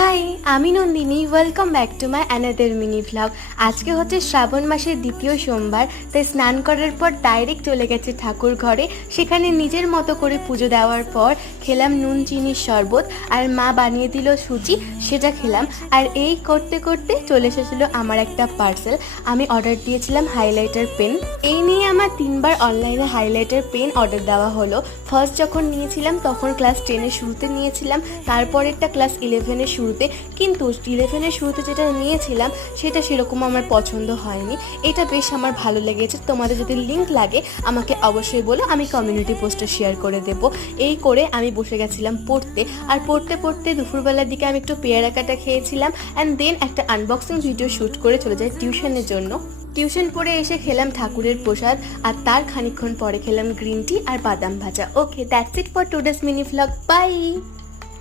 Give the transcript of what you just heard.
High, আমি Nandini. Welcome back to my another mini vlog. আজকে হচ্ছে শ্রাবণ মাসের দ্বিতীয় সোমবার, তাই স্নান করার পর ডাইরেক্ট চলে গেছে ঠাকুর ঘরে। সেখানে নিজের মতো করে পুজো দেওয়ার পর খেলাম নুন চিনির শরবত, আর মা বানিয়ে দিল সুজি, সেটা খেলাম। আর এই করতে করতে চলে এসেছিলো আমার একটা পার্সেল। আমি অর্ডার দিয়েছিলাম হাইলাইটার পেন। এই নিয়ে আমার 3বার অনলাইনে হাইলাইটার পেন অর্ডার দেওয়া হলো। ফার্স্ট যখন নিয়েছিলাম তখন ক্লাস 10-এর শুরুতে নিয়েছিলাম, তারপরেরটা ক্লাস 11-এর শুরুতে। কিন্তু 11-এর শুরুতে যেটা নিয়েছিলাম সেটা সেরকম আমার পছন্দ হয়নি। এটা বেশ আমার ভালো লেগেছে। তোমাদের যদি লিঙ্ক লাগে আমাকে অবশ্যই বলো, আমি কমিউনিটি পোস্টে শেয়ার করে দেব। এই করে আমি বসে গেছিলাম পড়তে, আর পড়তে পড়তে দুপুরবেলার দিকে আমি একটু পেয়ারা কাটা খেয়েছিলাম, অ্যান্ড দেন একটা আনবক্সিং ভিডিও শ্যুট করে চলে যাই টিউশনের জন্য। টিউশন পড়ে এসে খেলাম ঠাকুরের প্রসাদ, আর তার খানিকক্ষণ পরে খেলাম গ্রিন টি আর বাদাম ভাজা। Okay, that's it for today's mini vlog. By.